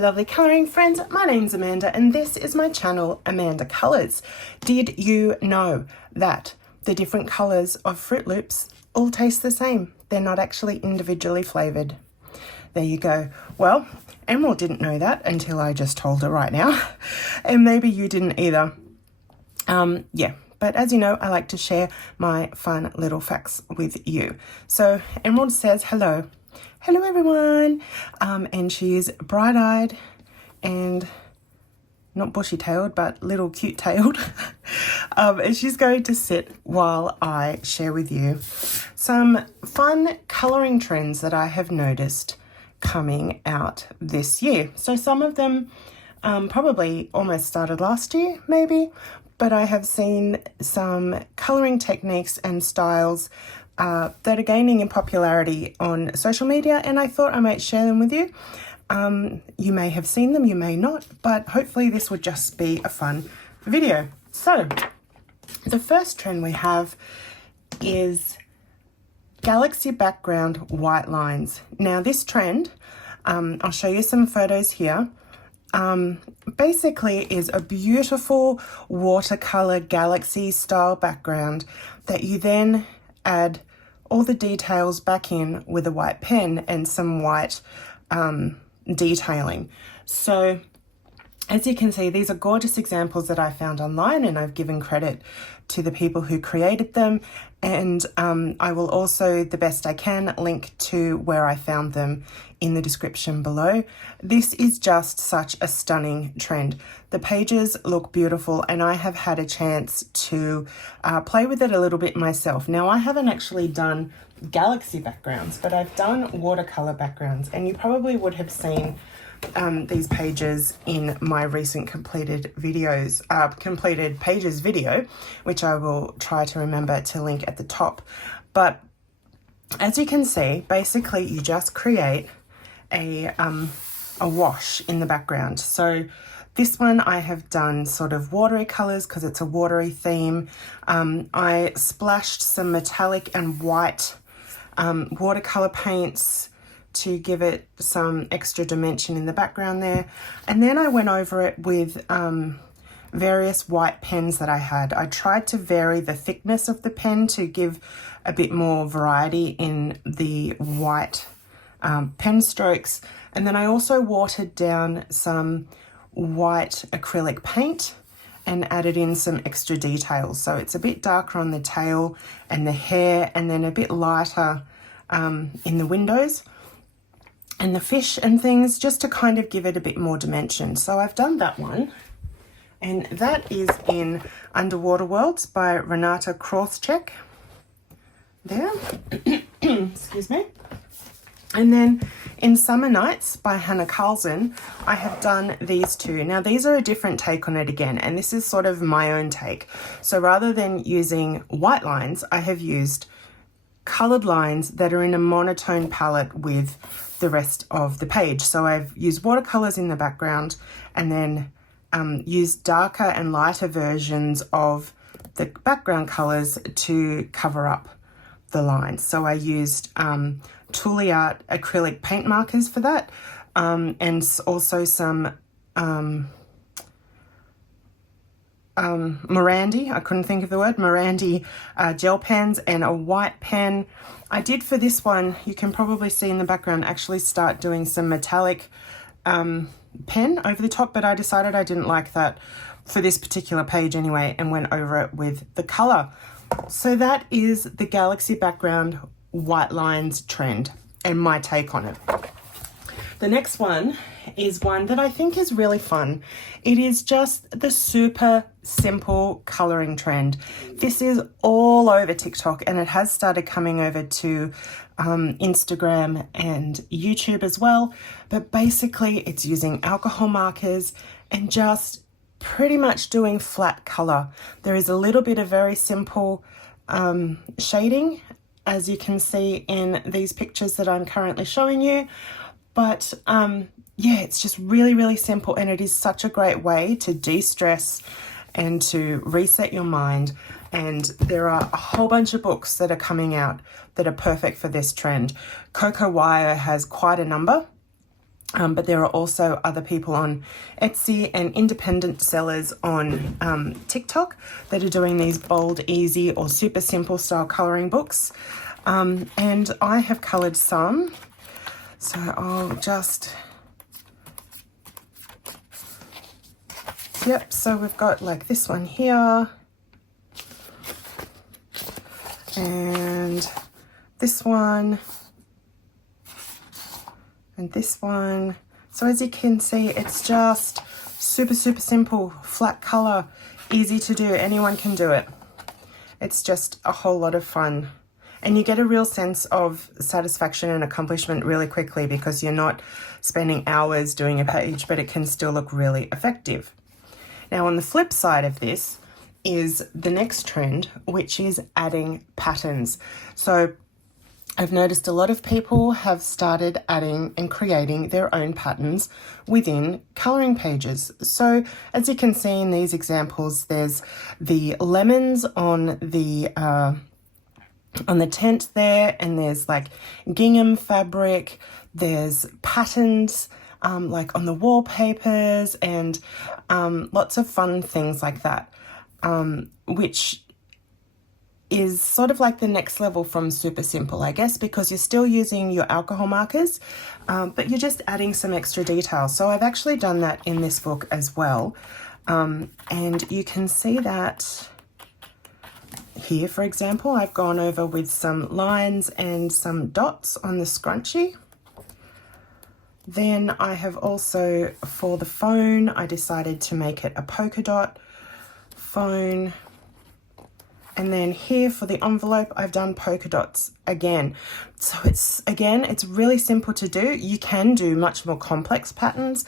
lovely colouring friends, my name's Amanda and this is my channel Amanda Colours. Did you know that the different colours of Fruit Loops all taste the same? They're not actually individually flavoured. There you go. Well, Emerald didn't know that until I just told her right now, and maybe you didn't either. Yeah, but as you know, I like to share my fun little facts with you. So Emerald says hello. Hello everyone, and she's bright-eyed and not bushy-tailed but little cute-tailed. And she's going to sit while I share with you some fun colouring trends that I have noticed coming out this year. So some of them probably almost started last year maybe, but I have seen some colouring techniques and styles that are gaining in popularity on social media, and I thought I might share them with you. You may have seen them, you may not, but hopefully this would just be a fun video. So the first trend we have is galaxy background white lines. Now this trend, I'll show you some photos here, basically is a beautiful watercolor galaxy style background that you then add all the details back in with a white pen and some white detailing. So as you can see, these are gorgeous examples that I found online, and I've given credit to the people who created them, and I will also, the best I can, link to where I found them in the description below. This is just such a stunning trend. The pages look beautiful, and I have had a chance to play with it a little bit myself. Now, I haven't actually done galaxy backgrounds, but I've done watercolor backgrounds, and you probably would have seen these pages in my recent completed videos, completed pages video, which I will try to remember to link at the top. But as you can see, basically you just create a wash in the background. So this one I have done sort of watery colors because it's a watery theme. I splashed some metallic and white watercolor paints to give it some extra dimension in the background there. And then I went over it with various white pens that I had. I tried to vary the thickness of the pen to give a bit more variety in the white pen strokes. And then I also watered down some white acrylic paint and added in some extra details. So it's a bit darker on the tail and the hair, and then a bit lighter in the windows and the fish and things, just to kind of give it a bit more dimension. So I've done that one, and that is in Underwater Worlds by Renata Krauschek. There, excuse me. And then in Summer Nights by Hannah Carlson, I have done these two. Now these are a different take on it again, and this is sort of my own take. So rather than using white lines, I have used colored lines that are in a monotone palette with the rest of the page. So I've used watercolors in the background, and then used darker and lighter versions of the background colors to cover up the lines. So I used Tooly Art acrylic paint markers for that, and also some Morandi, I couldn't think of the word, Morandi gel pens, and a white pen. I did for this one, you can probably see in the background, actually start doing some metallic pen over the top, but I decided I didn't like that for this particular page anyway, and went over it with the color. So that is the galaxy background white lines trend and my take on it. The next one is one that I think is really fun. It is just the super simple coloring trend. This is all over TikTok, and it has started coming over to Instagram and YouTube as well. But basically it's using alcohol markers and just pretty much doing flat color. There is a little bit of very simple shading, as you can see in these pictures that I'm currently showing you. But yeah, it's just really, really simple, and it is such a great way to de-stress and to reset your mind. And there are a whole bunch of books that are coming out that are perfect for this trend. Coco Wire has quite a number, But there are also other people on Etsy and independent sellers on TikTok that are doing these bold, easy or super simple style colouring books. And I have coloured some. So I'll just... Yep, so we've got like this one here. And this one. And this one. So as you can see, it's just super, super simple, flat color, easy to do. Anyone can do it. It's just a whole lot of fun. And you get a real sense of satisfaction and accomplishment really quickly because you're not spending hours doing a page, but it can still look really effective. Now, on the flip side of this is the next trend, which is adding patterns. So I've noticed a lot of people have started adding and creating their own patterns within colouring pages. So as you can see in these examples, there's the lemons on the tent there, and there's like gingham fabric, there's patterns like on the wallpapers, and lots of fun things like that, which is sort of like the next level from super simple, I guess, because you're still using your alcohol markers, but you're just adding some extra details. So I've actually done that in this book as well. And you can see that here, for example, I've gone over with some lines and some dots on the scrunchie. Then I have also, for the phone, I decided to make it a polka dot phone. And then here for the envelope, I've done polka dots again. So it's really simple to do. You can do much more complex patterns.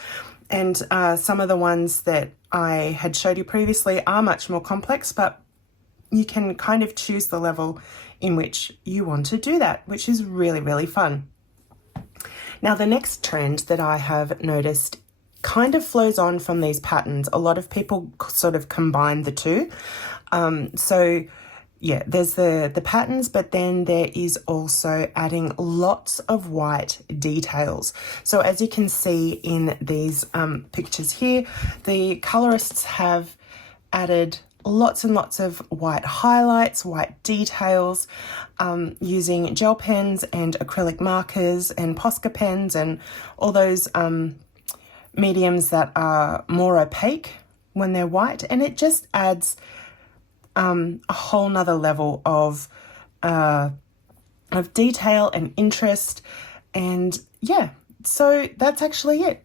And some of the ones that I had showed you previously are much more complex, but you can kind of choose the level in which you want to do that, which is really, really fun. Now, the next trend that I have noticed kind of flows on from these patterns. A lot of people sort of combine the two. So yeah, there's the patterns, but then there is also adding lots of white details. So as you can see in these pictures here, the colorists have added lots and lots of white highlights, white details, using gel pens and acrylic markers and Posca pens and all those mediums that are more opaque when they're white, and it just adds a whole nother level of detail and interest. And yeah, so that's actually it.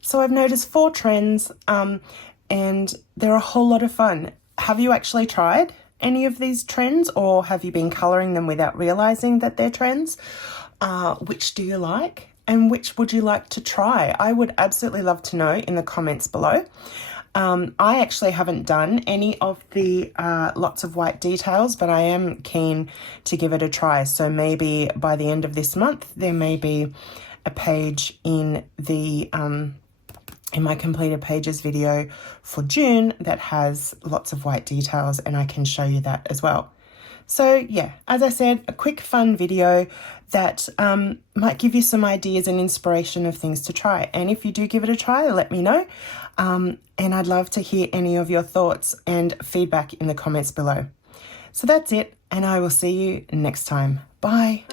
So I've noticed 4 trends, and they're a whole lot of fun. Have you actually tried any of these trends, or have you been colouring them without realising that they're trends? Which do you like, and which would you like to try? I would absolutely love to know in the comments below. I actually haven't done any of the lots of white details, but I am keen to give it a try. So maybe by the end of this month, there may be a page in the in my completed pages video for June that has lots of white details, and I can show you that as well. So yeah, as I said, a quick fun video that might give you some ideas and inspiration of things to try. And if you do give it a try, let me know. And I'd love to hear any of your thoughts and feedback in the comments below. So that's it, and I will see you next time. Bye.